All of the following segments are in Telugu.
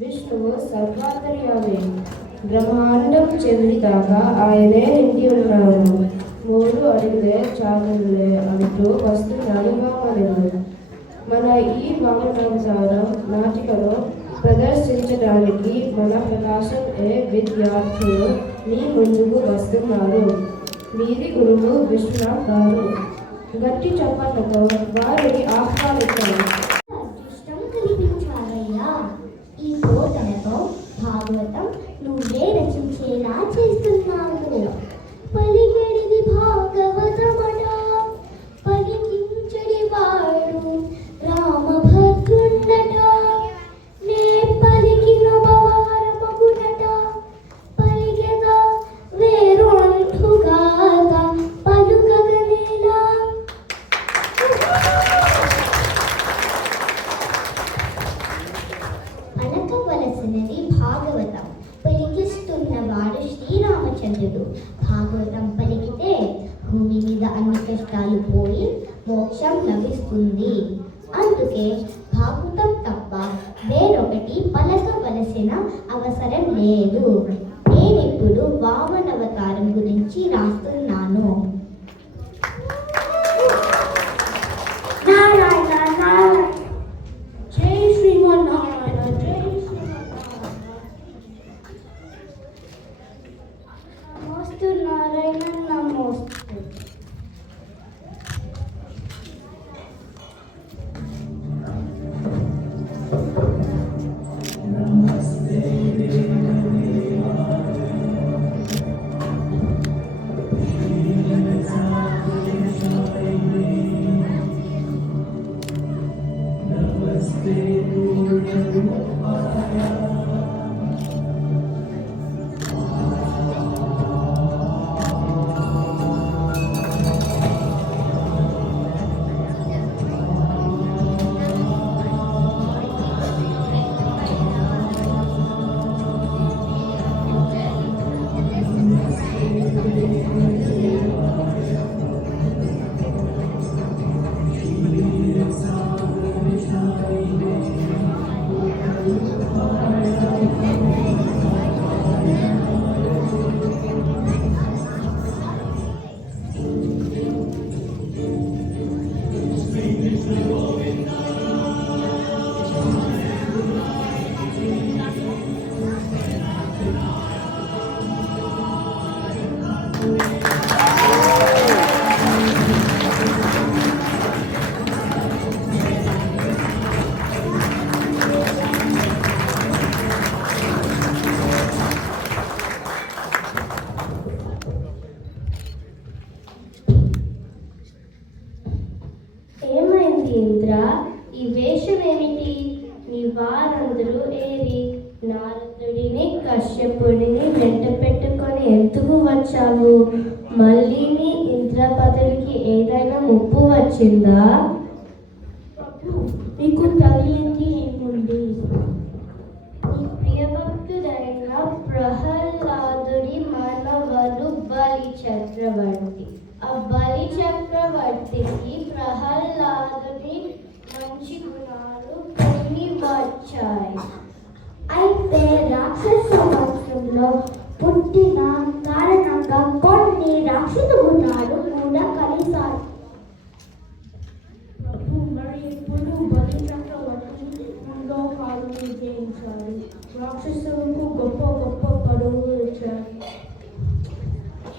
విష్ణువు సర్వాంతర్యామి. బ్రహ్మాండం చెందిదాకా ఆయనే నిండి ఉన్నాడు. 3 అడుగులే చాలులే అంటూ వస్తున్నాడు వామనుడు. మన ఈ వామనావతారం నాటికలో ప్రదర్శించడానికి మన ప్రకాశం విద్యార్థులు మీ ముందుకు వస్తున్నారు. వీరి గురువు విశ్వనాథ్ గారు. గట్టి చప్పట్లతో వారిని ఆహ్వానించారు. ఈ బోధనతో భాగవతం నువ్వే రచించేలా చేస్తున్నావు. పలికెడిది భాగవతమట, పలికించడి వాడు రామభద్రుండట. నే పలికిన భవహరమగునట, పలికెగా వేరు అంటుగాక పలుకగనేలా. పలకవలసినది భాగవతం, పలికిస్తున్నవాడు శ్రీరామచంద్రుడు. భాగవతం పలికితే భూమి మీద అన్ని కష్టాలు పోయి మోక్షం లభిస్తుంది. అందుకే భాగవతం తప్ప వేరొకటి పలకవలసిన అవసరం లేదు. నేనిప్పుడు వామనవతారం గురించి రాస్తున్నాను. నారాయణ నారాయణ, జై శ్రీమన్నారాయణ, జై శ్రీమన్నారాయణ. నమోస్తు నారాయణ, నమోస్తు. ఇంద్ర, ఈ వేషం ఏమిటి? నీ వారందరూ ఏరి? నారదుడిని కశ్యపుడిని వెంట పెట్టుకొని ఎందుకు వచ్చావు? మళ్ళీ నీ ఇంద్రపదవికి ఏదైనా ముప్పు వచ్చిందా? నీకు తగిలింది ఏముంది? నీ ప్రియభక్తుడైన ప్రహ్లాదుడి మనవడు బలి చక్రవర్తి. ఆ బలి చక్రవర్తికి ప్రహ్లాదుని మంచి గుణాలు కొన్ని వచ్చాయి. అయితే రాక్షస వంశంలో పుట్టిన కారణంగా కొన్ని రాక్షస గుణాలు కూడా కలిశాయి. మరి ఇప్పుడు బలి చక్రవర్తి లోకాలను జయించారు. రాక్షసులకు గొప్ప గొప్ప పదవులు ఇచ్చారు.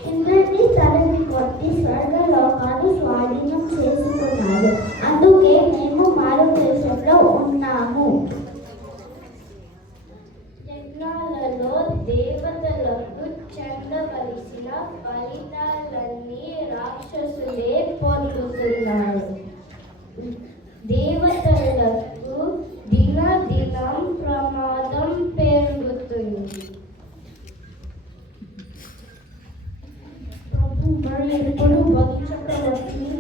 ఇంద్రుడిని తలని కొట్టి స్వర్గలోకాన్ని స్వాధీనం చేసుకున్నాడు. అందుకే మేము భారతదేశంలో ఉన్నాము. యజ్ఞాలలో దేవతలకు చెందవలసిన ఫలితాలన్నీ రాక్షసులే పొందుతున్నారు. దేవతలకు దినదినం ప్రమాదం పెరుగుతుంది. మరి ఇప్పుడు బలి చక్రవర్తిని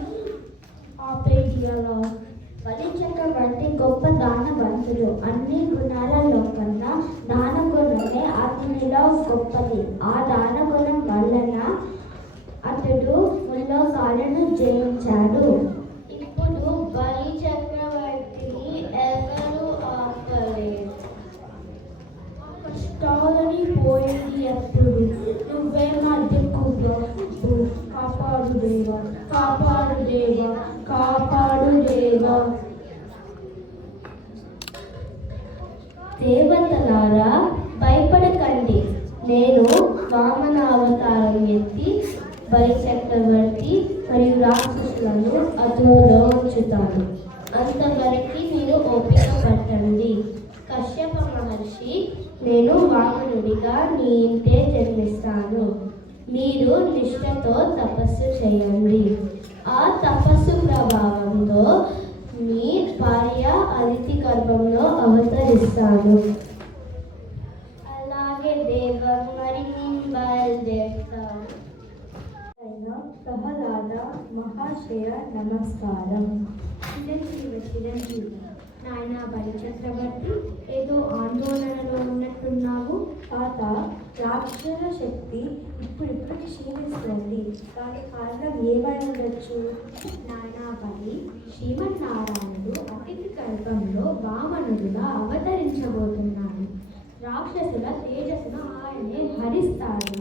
ఆపేయాలా? బలి చక్రవర్తి గొప్ప దానవంతుడు. అన్ని గుణాలలో కన్నా దాన గుణమే అతనిలో గొప్పది. ఆ దాన గుణం వలన అతడు ముల్లోకాలను జయించాడు. ఇప్పుడు బలి చక్రవర్తిని ఎవరు ఆపరు? బలి చక్రవర్తి మరియు రాక్షసులను అదుపులో ఉంచుతాడు. అంతవరకు మీరు ఓపిక పట్టండి. కశ్యప మహర్షి, నేను వామనుడిగా నీ ఇంటే జన్మిస్తాను. మీరు నిష్ఠతో తపస్సు చేయండి. ఆ తపస్సు ప్రభావంతో మీ భార్య అదితి గర్భంలో అవతరిస్తాను. అలాగే దేవం మరి నేను బయలుదేరుతాను. ప్రహ్లాద మహాశయ నమస్కారం. చిరంజీవి నాయన బలి చక్రవర్తి, ఏదో ఆందోళనలో ఉన్నట్టున్నావు. తాత, రాక్షస శక్తి ఇప్పుడిప్పుడు క్షీణిస్తుంది. దాని కారణం ఏమై ఉండొచ్చు? నాయన బలి, శ్రీమన్నారాయణుడు అతిథి గర్భంలో వామనుడుగా అవతరించబోతున్నాడు. రాక్షసుల తేజస్సును ఆయనే హరిస్తాడు.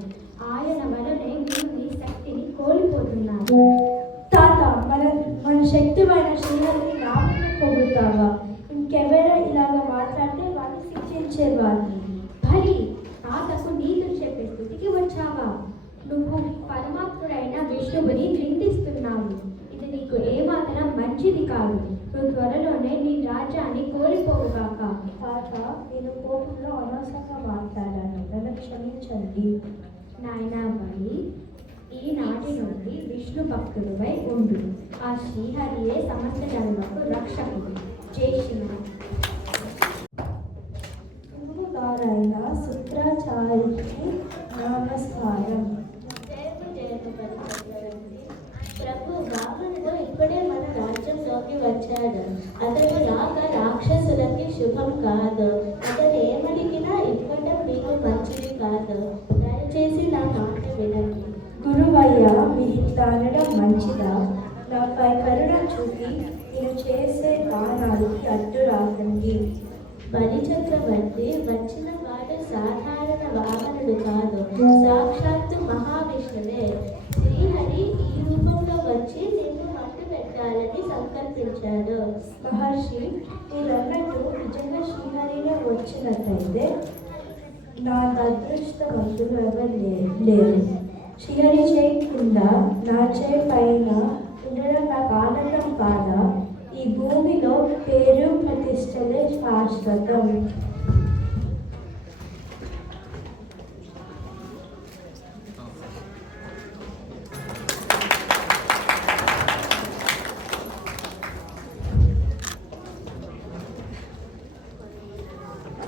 ఆయన వలనే మీరు మీ శక్తిని కోల్పోతున్నారు. తాత, మన శక్తిమైన శ్రీహరిని రాముని పొగుతావా? ఇంకెవరైనా ఇలాగ మాట్లాడితే వారిని శిక్షించేవారిని. భలి, తాతకు నీతులు చెప్పే స్థితికి వచ్చావా? నువ్వు పరమాత్ముడైన విష్ణువుని నిందిస్తున్నావు. ఇది నీకు ఏమాత్రం మంచిది కాదు. నువ్వు త్వరలోనే నీ రాజ్యాన్ని కోల్పోవుగాక. తాత, నేను కోపంలో అనవసరంగా మాట్లాడాను, నన్ను క్షమించండి. నాయనా బలి, ఈనాటి నుండి విష్ణు భక్తుడిపై ఉండు. ఆ శ్రీహరియే సమస్త జన్మకు రక్షకుడు. జై శ్రీరామ్. గురుగారైన శుక్రాచార్యునికి నమస్కారం. ప్రభు, వామనుడు ఇప్పుడే మన రాజ్యంలోకి వచ్చాడు. అతని రాక రాక్షసులకి శుభం కాదు. అతను ఏమడిగినా ఇవ్వడం మీకు మంచిది కాదు. దయచేసి నా మాట వినండి. గురువయ్య, మీరు ఇట్లా అనడం మంచిదా? నాపై కరుణ చూపి నేను చేసే దానానికి అడ్డు రాకండి. బలి చక్రవర్తి, వచ్చిన వాడు సాధారణ వామనుడు కాదు, సాక్షాత్తు మహావిష్ణువే. శ్రీహరి ఈ రూపంలో వచ్చి నిన్ను మట్టు పెట్టాలని సంకల్పించాడు. మహర్షి, మీరన్నట్టు నిజంగా శ్రీహరినే వచ్చినట్టయితే నా అదృష్టవంతులు ఎవరు లేరు. శ్రీహరి చేయకుండా నా చేయి పైన ఉండడం నాకు ఆనందం కాదా? ఈ భూమిలో పేరు ప్రతిష్టలే శాశ్వతం.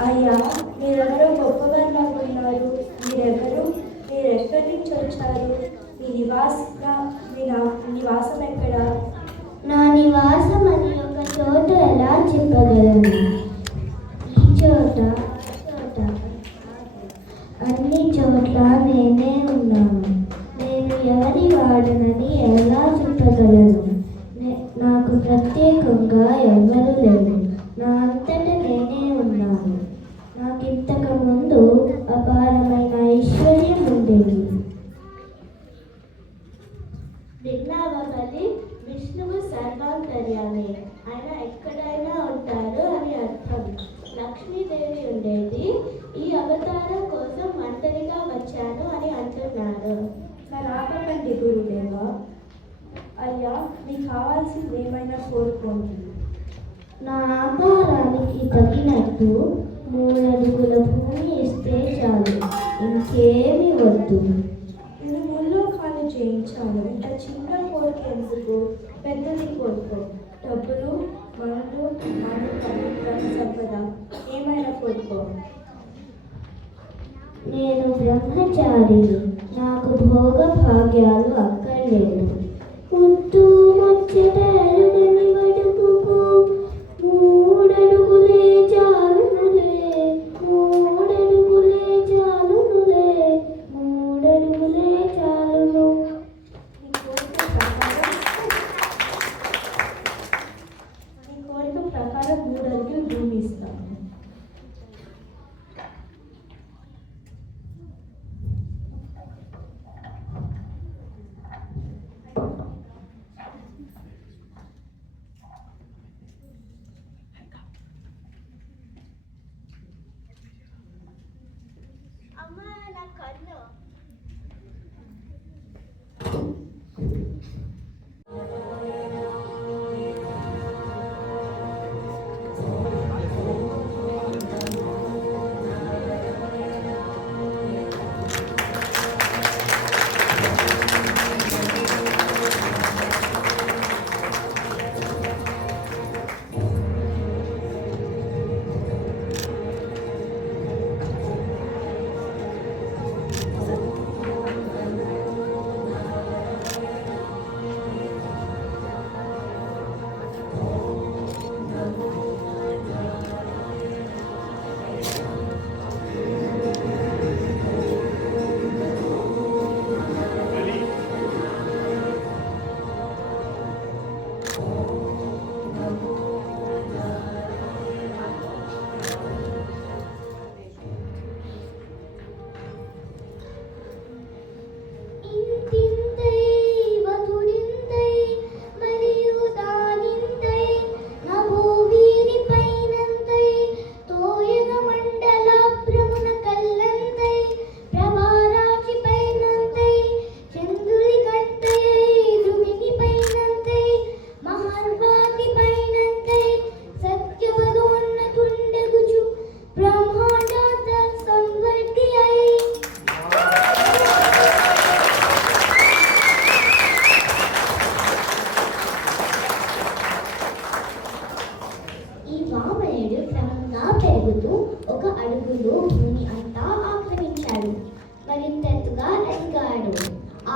అయ్యా, మీరెవరో గొప్పవారిలా ఉన్నారు. మీరెక్కడి నుంచి వచ్చారు? మీ నివాసం ఎక్కడ? నా నివాసం అని ఒక చోట ఎలా చెప్పగలను? ఈ చోట అన్ని చోట్ల నేనే ఉన్నాను. నేను ఎవరి వాడనని ఎలా చెప్పగలను? నాకు ప్రత్యేకంగా ఎవరు లేరు. నా అంతటా నేనే ఉన్నాను. నాకు ఇంతకు ముందు అపారమైన ఐశ్వర్యం ఉండేది. విన్నావలి, విష్ణువు సర్వాంతర్యామి. ఆయన ఎక్కడైనా ఉంటారు అని అర్థం. లక్ష్మీదేవి ఉండేది. ఈ అవతారం కోసం ఒంటరిగా వచ్చాను అని అంటున్నారు. రాకండి గురుదేవా. అయ్యా, మీకు కావాల్సింది ఏమైనా కోరుకోండి. నా ఆకారానికి తగినట్టు 3 అడుగుల భూమి ఇస్తే చాలు, ఇంకేమి వద్దు. నేను ముల్లోకాలు చేయించాను. ఇంత చిన్న కోరిక ఎందుకు? పెద్దది కోరుకో. డబ్బులు, మనలు, పవిత్ర సంపద ఏమైనా కోరుకో. నేను బ్రహ్మచారిని. నాకు భోగ భాగ్యాలు అక్కర్లేదు. ముద్దు ముచ్చట ఎరుగని వడుపుకు 3 అడుగులే చాలునులే, 3 అడుగులే చాలునులే, 3 అడుగులే చాలును. నీ కోరిక ప్రకారం 3 అడుగులు భూమి ఇస్తాను. ఇంతింతై వధుడింతై మరియు దానింతై నభూవీరి పైనంతై తోయగ మండల భ్రమున కల్లంతై ప్రభారాక్షి పైనంతై చంద్రుడి కంటై ధృమిని పైనంతై మహర్వాతి పైనంతై సత్యవదోన్నతుండగుచు బ్రహ్మాండాంత సంవర్తి అయి ఈ వామనుడు క్రమంగా పెరుగుతూ 1 అడుగులో భూమి అంతా ఆక్రమించాడు. మరింతగా ఎదిగాడు.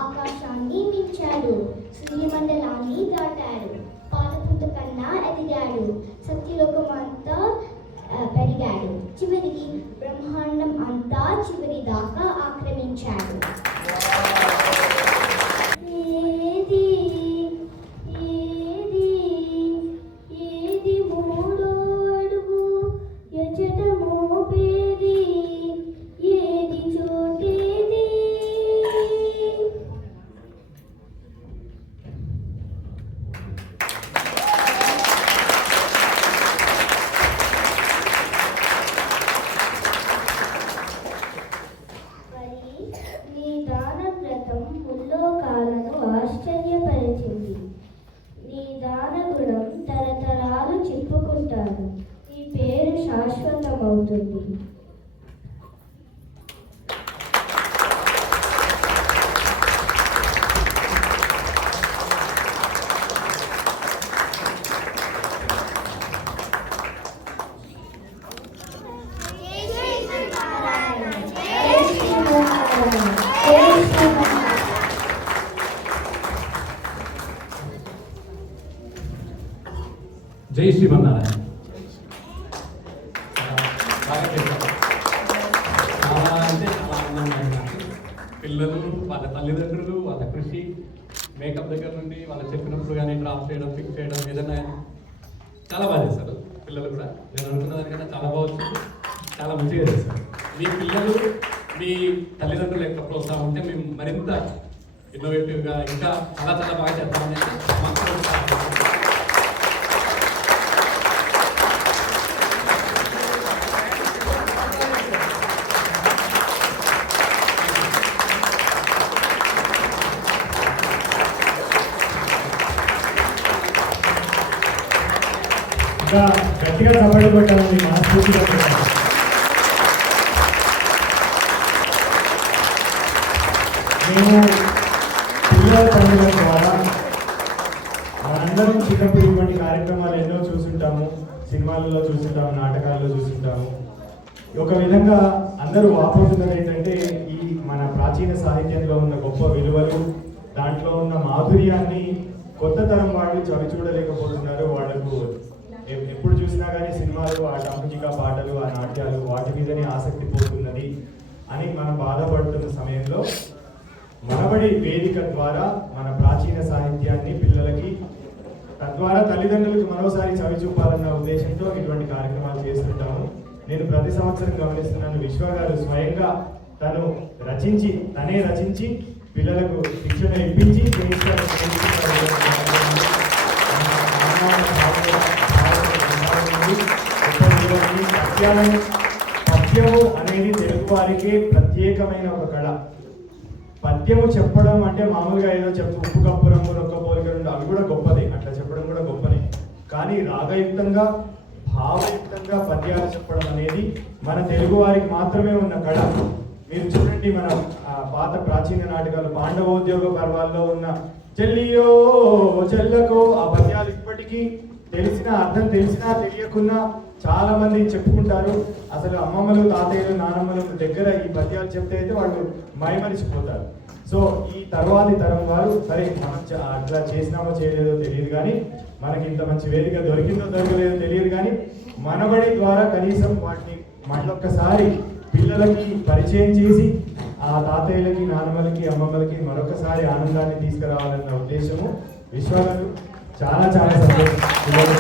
ఆకాశాన్ని మించాడు. సూర్యమండలాన్ని దాటాడు. పాలపుంత కన్నా ఎదిగాడు. సత్యలోకమంతా పెరిగాడు. చివరికి బ్రహ్మాండం అంతా చివరి దాకా ఆక్రమించాడు. ఏది ఏది ఏది మూడో అడుగు ఎచట మోపేది ఏది చోటేది మరి నీ దానవ్రతం ముల్లోకాలను ఆశ్చర్యపరిచింది. నీ దాన గుణం తరతరాలు చెప్పుకుంటారు. నీ పేరు శాశ్వతమవుతుంది. జై శ్రీమన్నారాయణ. బాగా చెప్పారు. చాలా అంటే చాలా ఆనందంగా ఉంది. పిల్లలు, వాళ్ళ తల్లిదండ్రులు, వాళ్ళ కృషి, మేకప్ దగ్గర నుండి వాళ్ళు చెప్పినప్పుడు కానీ డ్రాప్ చేయడం, ఫిక్స్ చేయడం, ఏదైనా చాలా బాగా చేస్తారు పిల్లలు కూడా. నేను అనుకున్న దానికన్నా చాలా బాగా వచ్చింది. చాలా మంచిగా చేస్తారు. మీ పిల్లలు, మీ తల్లిదండ్రుల యొక్క ప్రోత్సాహం ఉంటే మేము మరింత ఇన్నోవేటివ్గా ఇంకా చాలా చాలా బాగా చేస్తామని ఇంకా గట్టిగా చప్పట్లు కొట్టాలని మనస్ఫూర్తిగా మేము పిల్లల పండుగ ద్వారా మనందరం చిన్నప్పుడు ఇటువంటి కార్యక్రమాలు ఎన్నో చూసుంటాము. సినిమాలలో చూసుంటాము, నాటకాల్లో చూసుంటాము. ఒక విధంగా అందరూ వాపోతున్నది ఏంటంటే ఈ మన ప్రాచీన సాహిత్యంలో ఉన్న గొప్ప విలువలు, దాంట్లో ఉన్న మాధుర్యాన్ని కొత్త తరం వాళ్ళు చవి చూడలేకపోతున్నారు. వాళ్ళకు ఎప్పుడు చూసినా కానీ సినిమాలు, ఆ డాంబిక పాటలు, ఆ నాట్యాలు, వాటి మీదనే ఆసక్తి పోతున్నది అని మనం బాధపడుతున్న సమయంలో మనబడి వేదిక ద్వారా మన ప్రాచీన సాహిత్యాన్ని పిల్లలకి, తద్వారా తల్లిదండ్రులకు మరోసారి చవి చూపాలన్న ఉద్దేశంతో ఇటువంటి కార్యక్రమాలు చేస్తుంటాము. నేను ప్రతి సంవత్సరం గమనిస్తున్నాను, విశ్వ గారు స్వయంగా తనే రచించి పిల్లలకు శిక్షణ ఇప్పించి పద్యము అనేది తెలుగు వారికి ప్రత్యేకమైన ఒక కళ. పద్యము చెప్పడం అంటే మామూలుగా ఏదో ఉప్పు కప్పు రంగు నొక్క పోలిక అవి కూడా గొప్పదే, అట్లా చెప్పడం కూడా గొప్పనే. కానీ రాగయుక్తంగా, భావయుక్తంగా పద్యాలు చెప్పడం అనేది మన తెలుగు వారికి మాత్రమే ఉన్న కళ. మీరు చూడండి, మన పాత ప్రాచీన నాటకాలు, పాండవోద్యోగ పర్వాల్లో ఉన్న చెల్లియో చెల్లకో ఆ పద్యాలు ఇప్పటికీ అర్థం తెలిసినా తెలియకున్నా చాలా మంది చెప్పుకుంటారు. అసలు అమ్మమ్మలు, తాతయ్యలు, నానమ్మలు దగ్గర ఈ పద్యాలు చెప్తే అయితే వాళ్ళు మైమరిచిపోతారు. సో ఈ తర్వాతి తరం వారు, సరే మనం అట్లా చేసినామో చేయలేదో తెలియదు కానీ, మనకి ఇంత మంచి వేదిక దొరికిందో దొరకలేదో తెలియదు కానీ, మనబడి ద్వారా కనీసం వాటిని మళ్ళొక్కసారి పిల్లలకి పరిచయం చేసి ఆ తాతయ్యలకి, నానమ్మలకి, అమ్మమ్మలకి మరొకసారి ఆనందాన్ని తీసుకురావాలన్న ఉద్దేశము. విశ్వాలు చాలా చాలా సంతోషం.